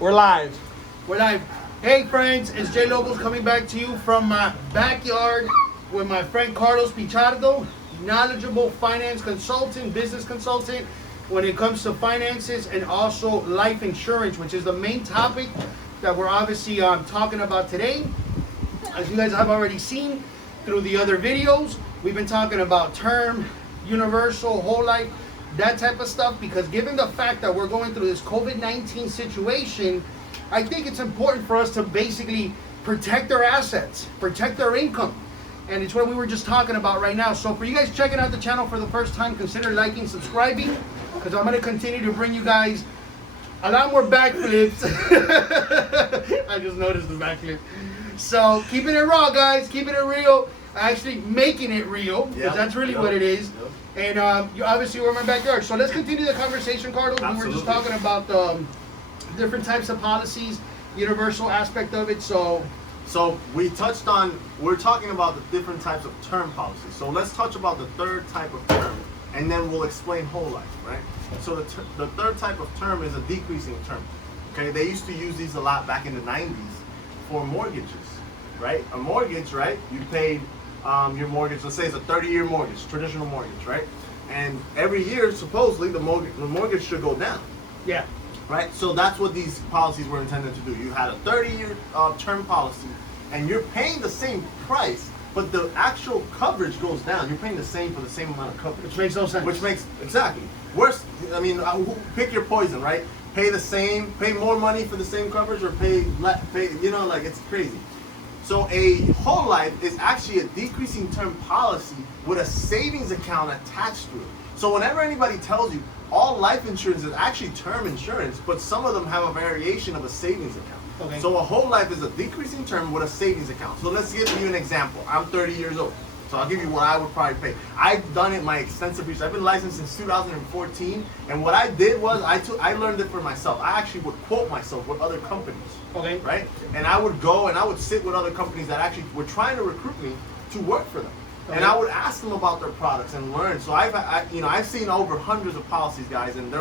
We're live. We're live. Hey friends, it's J Lobos coming back to you from my backyard with my friend Carlos Pichardo, knowledgeable finance consultant, business consultant when it comes to finances and also life insurance, which is the main topic that we're obviously talking about today. As you guys have already seen through the other videos, we've been talking about term, universal, whole life, that type of stuff, because given the fact that we're going through this COVID-19 situation, I think it's important for us to basically protect our assets, protect our income. And it's what we were just talking about right now. So for you guys checking out the channel for the first time, consider liking, subscribing, because I'm going to continue to bring you guys a lot more backflips. I just noticed the backflip. So keeping it raw, guys, keeping it real, actually making it real, because that's really what it is. And you obviously were in my backyard. So let's continue the conversation, Carlos. We were just talking about different types of policies, universal aspect of it. So we touched on, we're talking about the different types of term policies. So let's touch about the third type of term, and then we'll explain whole life, right? So the third type of term is a decreasing term. Okay, they used to use these a lot back in the 90s for mortgages, right? A mortgage, right? You paid your mortgage, let's say it's a 30-year mortgage, traditional mortgage, right? And every year, supposedly, the mortgage should go down. yeah. Right? So that's what these policies were intended to do. You had a 30-year term policy, and you're paying the same price, but the actual coverage goes down. You're paying the same for the same amount of coverage. Which makes no sense. Which makes, exactly. Worse, I mean, pick your poison, right? Pay the same, pay more money for the same coverage, or pay less, you know, like, it's crazy. So a whole life is actually a decreasing term policy with a savings account attached to it. So whenever anybody tells you all life insurance is actually term insurance, but some of them have a variation of a savings account. Okay. So a whole life is a decreasing term with a savings account. So let's give you an example. I'm 30 years old. So I'll give you what I would probably pay. I've done it my extensive research. I've been licensed since 2014, and what I did was I learned it for myself. I actually would quote myself with other companies. Okay. Right? And I would go and I would sit with other companies that actually were trying to recruit me to work for them. Okay. And I would ask them about their products and learn. So I've seen over hundreds of policies, guys, and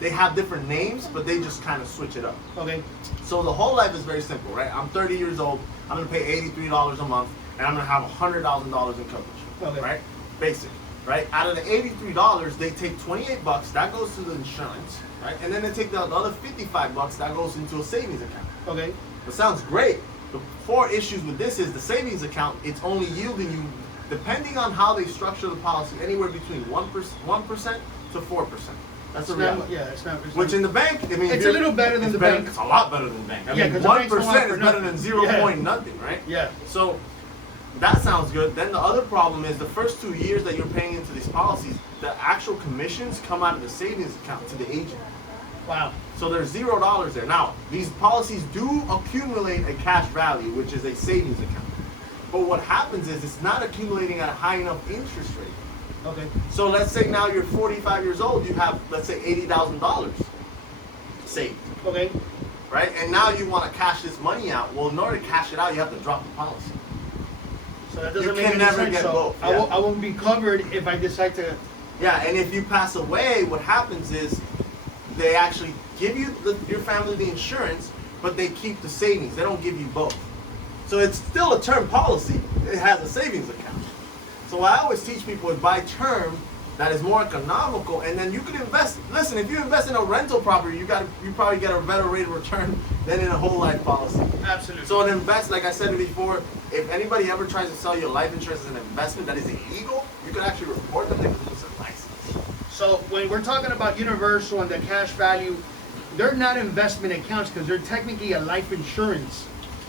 they have different names, but they just kind of switch it up. Okay. So the whole life is very simple, right? I'm 30 years old. I'm gonna pay $83 a month, and I'm gonna have $100,000 in coverage. Okay. Right? Basic. Right? Out of the $83, they take $28. That goes to the insurance, right? And then they take the other $55. That goes into a savings account. Okay. That sounds great. The 4 issues with this is the savings account. It's only yielding you, depending on how they structure the policy, anywhere between 1% to 4%. That's a reality. Yeah, it's not. Which in the bank, I mean, it's a little better than the bank. It's a lot better than the bank. I Yeah, mean, 1% is better than 0 point nothing, right? Yeah. So that sounds good. Then the other problem is the first 2 years that you're paying into these policies, the actual commissions come out of the savings account to the agent. Wow. So there's $0 there. Now, these policies do accumulate a cash value, which is a savings account. But what happens is it's not accumulating at a high enough interest rate. Okay. So let's say now you're 45 years old, you have, let's say, $80,000 saved. Okay. Right? And now you want to cash this money out. Well, in order to cash it out, you have to drop the policy. So that doesn't You make can any never sense. get So both. I Yeah. won't be covered if I decide to. Yeah, and if you pass away, what happens is they actually give you your family the insurance, but they keep the savings. They don't give you both. So it's still a term policy. It has a savings account. So what I always teach people is buy term that is more economical, and then you can invest. Listen, if you invest in a rental property, you probably get a better rate of return than in a whole life policy. Absolutely. So an invest, like I said before, if anybody ever tries to sell you life insurance as an investment that is illegal, you can actually report them. They can lose their license. So when we're talking about universal and the cash value, they're not investment accounts because they're technically a life insurance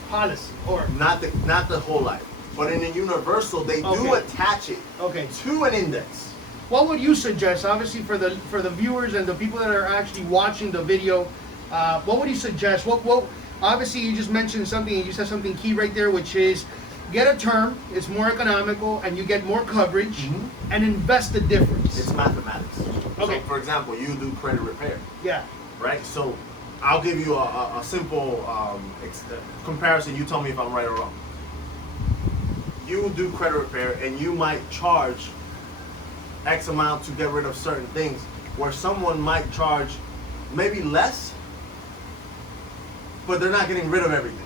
policy, or Not the whole life, but in a universal, they do attach it to an index. What would you suggest, obviously for the viewers and the people that are actually watching the video, what would you suggest? What obviously you just mentioned something, and you said something key right there, which is get a term, it's more economical, and you get more coverage, and invest the difference. It's mathematics. Okay. So for example, you do credit repair. Yeah. Right? So I'll give you a simple comparison. You tell me if I'm right or wrong. You do credit repair, and you might charge X amount to get rid of certain things, where someone might charge maybe less but they're not getting rid of everything.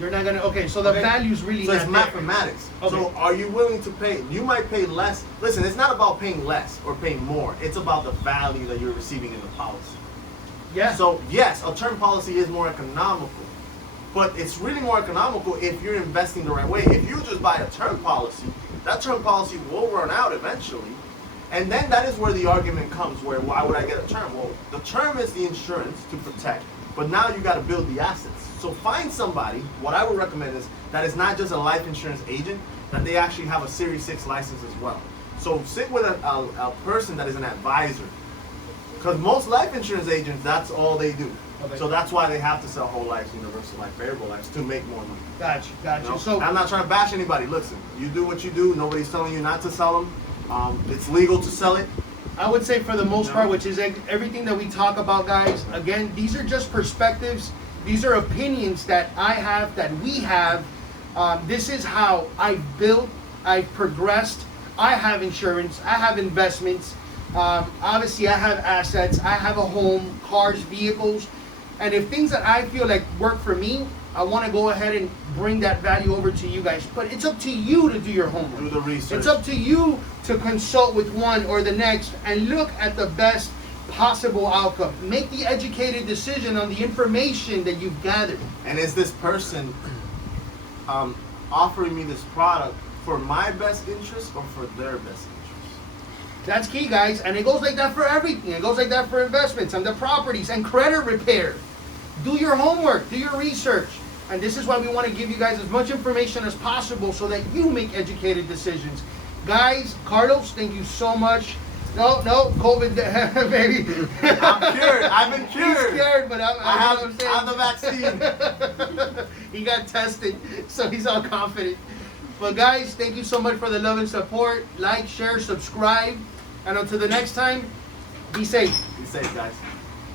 You're not gonna. Okay, so the Okay? value's really So not it's there. mathematics. Okay. So are you willing to pay? You might pay less. Listen, it's not about paying less or paying more. It's about the value that you're receiving in the policy. Yeah. So yes, a term policy is more economical, but it's really more economical if you're investing the right way. If you just buy a term policy, that term policy will run out eventually. And then that is where the argument comes, where why would I get a term? Well, the term is the insurance to protect, but now you got to build the assets. So find somebody, what I would recommend is that it's not just a life insurance agent, that they actually have a Series 6 license as well. So sit with a person that is an advisor. Because most life insurance agents, that's all they do. Okay. So that's why they have to sell whole lives, universal life, variable lives to make more money. Gotcha. You know? So I'm not trying to bash anybody. Listen, you do what you do. Nobody's telling you not to sell them. It's legal to sell it. I would say for the most No. part, which is everything that we talk about, guys, again, these are just perspectives. These are opinions that I have, that we have. This is how I've built, I've progressed. I have insurance, I have investments. Obviously, I have assets, I have a home, cars, vehicles. And if things that I feel like work for me, I want to go ahead and bring that value over to you guys. But it's up to you to do your homework. Do the research. It's up to you to consult with one or the next and look at the best possible outcome. Make the educated decision on the information that you've gathered. And is this person offering me this product for my best interest or for their best interest? That's key, guys. And it goes like that for everything. It goes like that for investments and the properties and credit repair. Do your homework. Do your research. And this is why we want to give you guys as much information as possible so that you make educated decisions. Guys, Carlos, thank you so much. No, COVID, baby. I'm cured. I've been cured. He's scared, but I have the vaccine. He got tested, so he's all confident. But guys, thank you so much for the love and support. Like, share, subscribe. And until the next time, be safe. Be safe, guys.